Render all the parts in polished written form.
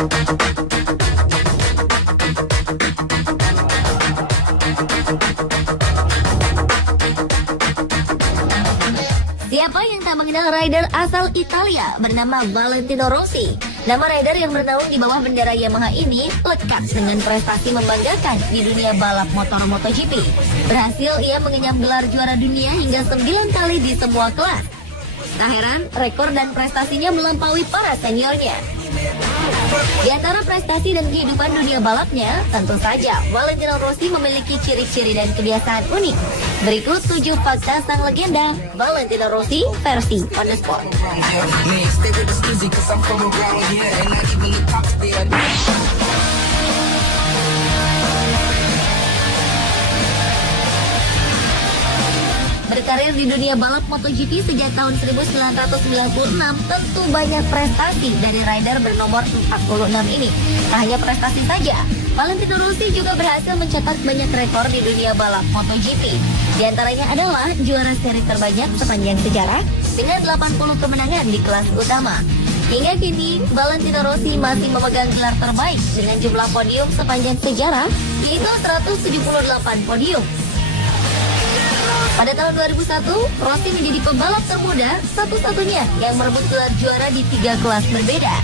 Siapa yang tak mengenal rider asal Italia bernama Valentino Rossi? Nama rider yang bernaung di bawah bendera Yamaha ini lekat dengan prestasi membanggakan di dunia balap motor MotoGP. Berhasil ia mengenyam gelar juara dunia hingga 9 kali di semua kelas. Tak heran, rekor dan prestasinya melampaui para seniornya. Di antara prestasi dan kehidupan dunia balapnya, tentu saja Valentino Rossi memiliki ciri-ciri dan kebiasaan unik. Berikut 7 fakta sang legenda Valentino Rossi versi On The Sport. Berkarir di dunia balap MotoGP sejak tahun 1996, tentu banyak prestasi dari rider bernomor 46 ini. Tak hanya prestasi saja, Valentino Rossi juga berhasil mencetak banyak rekor di dunia balap MotoGP. Di antaranya adalah juara seri terbanyak sepanjang sejarah dengan 80 kemenangan di kelas utama. Hingga kini, Valentino Rossi masih memegang gelar terbaik dengan jumlah podium sepanjang sejarah, yaitu 178 podium. Pada tahun 2001, Rossi menjadi pembalap termuda satu-satunya yang merebut gelar juara di 3 kelas berbeda.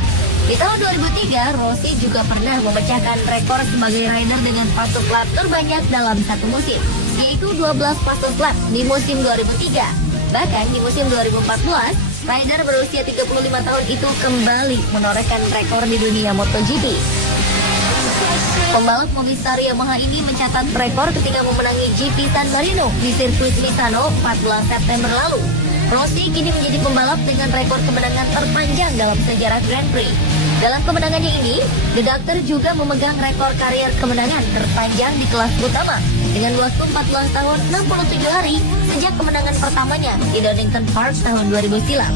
Di tahun 2003, Rossi juga pernah memecahkan rekor sebagai rider dengan fase lap terbanyak dalam satu musim, yaitu 12 fase lap di musim 2003. Bahkan di musim 2014, rider berusia 35 tahun itu kembali menorehkan rekor di dunia MotoGP. Pembalap Movistar Yamaha ini mencatat rekor ketika memenangi GP San Marino di sirkuit Misano 14 September lalu. Rossi kini menjadi pembalap dengan rekor kemenangan terpanjang dalam sejarah Grand Prix. Dalam kemenangannya ini, The Doctor juga memegang rekor karier kemenangan terpanjang di kelas utama dengan waktu 14 tahun 67 hari sejak kemenangan pertamanya di Donington Park tahun 2000 silam.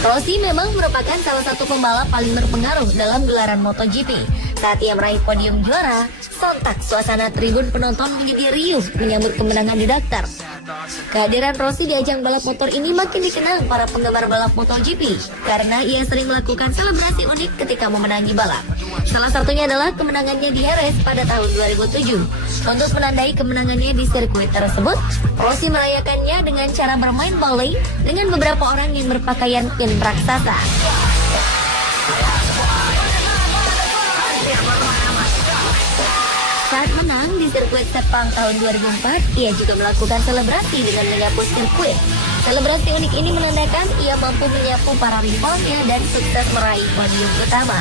Rossi memang merupakan salah satu pembalap paling berpengaruh dalam gelaran MotoGP. Saat ia meraih podium juara, sontak suasana tribun penonton menjadi riuh menyambut kemenangan di Dakar. Kehadiran Rossi di ajang balap motor ini makin dikenal para penggemar balap MotoGP karena ia sering melakukan selebrasi unik ketika memenangi balap. Salah satunya adalah kemenangannya di Jerez pada tahun 2007. Untuk menandai kemenangannya di sirkuit tersebut, Rossi merayakannya dengan cara bermain bowling dengan beberapa orang yang berpakaian pin raksasa. Saat menang di sirkuit Sepang tahun 2004, ia juga melakukan selebrasi dengan menyapu sirkuit. Selebrasi unik ini menandakan ia mampu menyapu para rivalnya dan sukses meraih podium utama.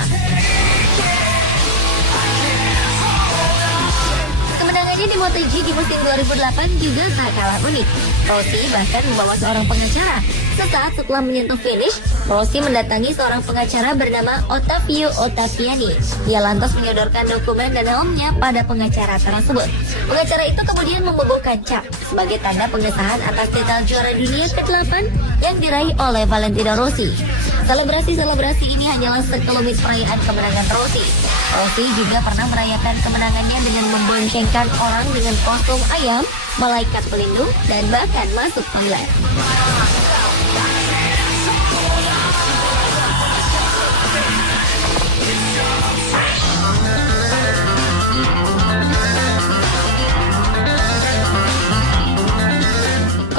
Kemenangannya di MotoGP di musim 2008 juga tak kalah unik. Rossi bahkan membawa seorang pengacara. Sesaat setelah menyentuh finish, Rossi mendatangi seorang pengacara bernama Ottavio Ottaviani. Dia lantas menyodorkan dokumen dan helmnya pada pengacara tersebut. Pengacara itu kemudian membubuhkan cap sebagai tanda pengesahan atas titel juara dunia ke-8 yang diraih oleh Valentino Rossi. Selebrasi-selebrasi ini hanyalah sekelumit perayaan kemenangan Rossi. Rossi juga pernah merayakan kemenangannya dengan memboncengkan orang dengan kostum ayam, malaikat pelindung, dan bahkan masuk toilet.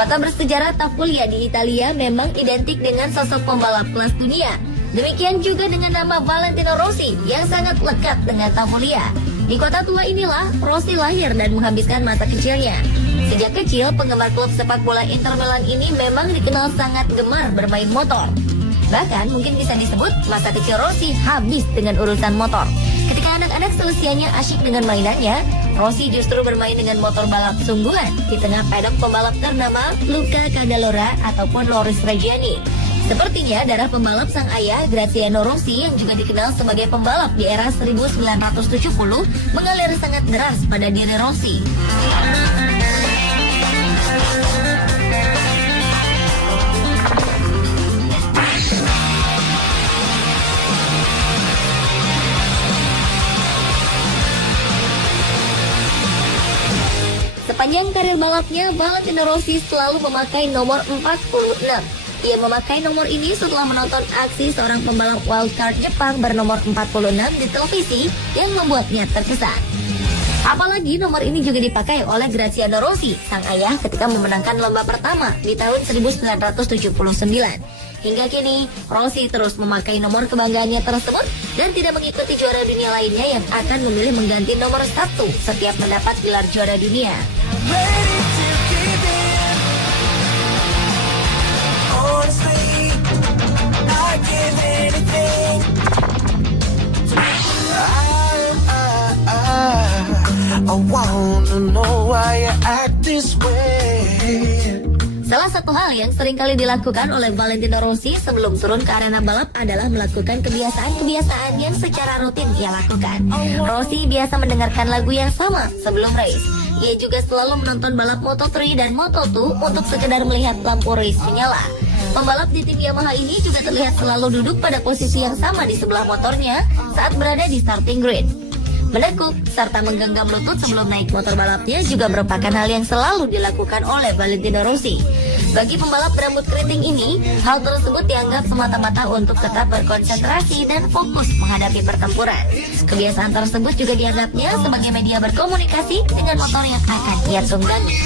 Kota bersejarah Tafulia di Italia memang identik dengan sosok pembalap kelas dunia. Demikian juga dengan nama Valentino Rossi yang sangat lekat dengan Tafulia. Di kota tua inilah Rossi lahir dan menghabiskan masa kecilnya. Sejak kecil, penggemar klub sepak bola Inter Milan ini memang dikenal sangat gemar bermain motor. Bahkan mungkin bisa disebut masa kecil Rossi habis dengan urusan motor. Ketika anak-anak seusianya asyik dengan mainannya, Rossi justru bermain dengan motor balap sungguhan di tengah paddock pembalap ternama Luca Cadalora ataupun Loris Reggiani. Sepertinya darah pembalap sang ayah Graziano Rossi yang juga dikenal sebagai pembalap di era 1970 mengalir sangat deras pada diri Rossi. Sepanjang karir balapnya, Valentino Rossi selalu memakai nomor 46. Ia memakai nomor ini setelah menonton aksi seorang pembalap wildcard Jepang bernomor 46 di televisi yang membuatnya terkesan. Apalagi nomor ini juga dipakai oleh Graziano Rossi, sang ayah ketika memenangkan lomba pertama di tahun 1979. Hingga kini, Rossi terus memakai nomor kebanggaannya tersebut dan tidak mengikuti juara dunia lainnya yang akan memilih mengganti nomor 1 setiap mendapat gelar juara dunia. Salah satu hal yang sering kali dilakukan oleh Valentino Rossi sebelum turun ke arena balap adalah melakukan kebiasaan-kebiasaan yang secara rutin ia lakukan. Rossi biasa mendengarkan lagu yang sama sebelum race. Ia juga selalu menonton balap Moto3 dan Moto2 untuk sekedar melihat lampu race menyala. Pembalap di tim Yamaha ini juga terlihat selalu duduk pada posisi yang sama di sebelah motornya saat berada di starting grid. Menekuk serta menggenggam lutut sebelum naik motor balapnya juga merupakan hal yang selalu dilakukan oleh Valentino Rossi. Bagi pembalap berambut keriting ini, hal tersebut dianggap semata-mata untuk tetap berkonsentrasi dan fokus menghadapi pertempuran. Kebiasaan tersebut juga dianggapnya sebagai media berkomunikasi dengan motor yang akan ia tunggangi.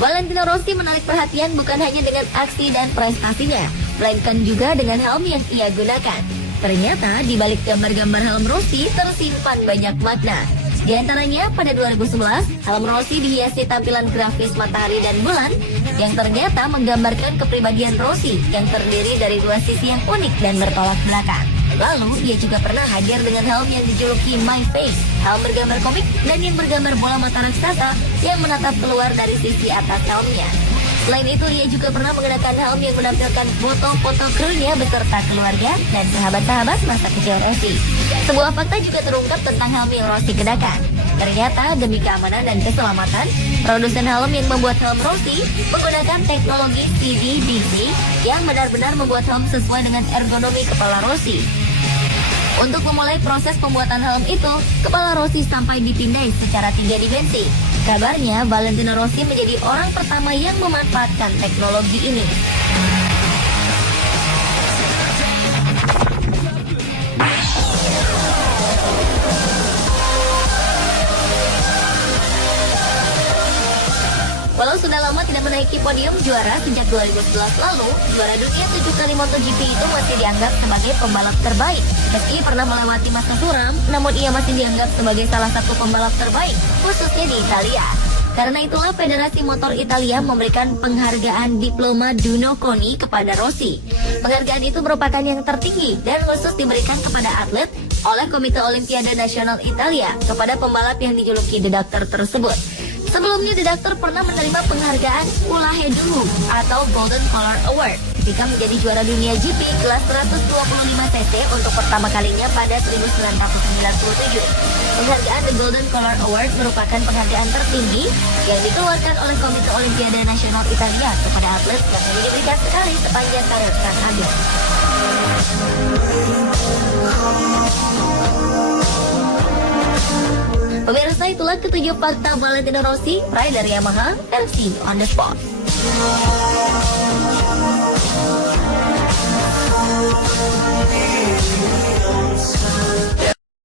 Valentino Rossi menarik perhatian bukan hanya dengan aksi dan prestasinya, melainkan juga dengan helm yang ia gunakan. Ternyata di balik gambar-gambar helm Rossi tersimpan banyak makna. Di antaranya pada 2011, helm Rossi dihiasi tampilan grafis matahari dan bulan yang ternyata menggambarkan kepribadian Rossi yang terdiri dari dua sisi yang unik dan bertolak belakang. Lalu, ia juga pernah hadir dengan helm yang dijuluki My Face, helm bergambar komik dan yang bergambar bola mata raksasa yang menatap keluar dari sisi atas helmnya. Selain itu, ia juga pernah mengenakan helm yang menampilkan foto-foto krunya beserta keluarga dan sahabat-sahabat masa kecil Rossi. Sebuah fakta juga terungkap tentang helm yang Rossi kenakan. Ternyata, demi keamanan dan keselamatan, produsen helm yang membuat helm Rossi menggunakan teknologi CDBC yang benar-benar membuat helm sesuai dengan ergonomi kepala Rossi. Untuk memulai proses pembuatan helm itu, kepala Rossi sampai dipindai secara 3 dimensi. Kabarnya, Valentino Rossi menjadi orang pertama yang memanfaatkan teknologi ini. Walau sudah lama tidak menaiki podium juara sejak 2011 lalu, juara dunia 7 kali MotoGP itu masih dianggap sebagai pembalap terbaik. Meski pernah melewati masa suram, namun ia masih dianggap sebagai salah satu pembalap terbaik, khususnya di Italia. Karena itulah Federasi Motor Italia memberikan penghargaan Diploma Duno Coni kepada Rossi. Penghargaan itu merupakan yang tertinggi dan khusus diberikan kepada atlet oleh Komite Olimpiade Nasional Italia kepada pembalap yang dijuluki The Doctor tersebut. Sebelumnya, The Doctor pernah menerima penghargaan Ulahedu atau Golden Collar Award ketika menjadi juara dunia GP kelas 125cc untuk pertama kalinya pada 1997. Penghargaan The Golden Collar Award merupakan penghargaan tertinggi yang dikeluarkan oleh Komite Olimpiade Nasional Italia kepada atlet yang hanya diberikan sekali sepanjang karir sang atlet. Pemirsa, itulah ketujuh fakta Valentino Rossi, rider Yamaha, versi on the spot.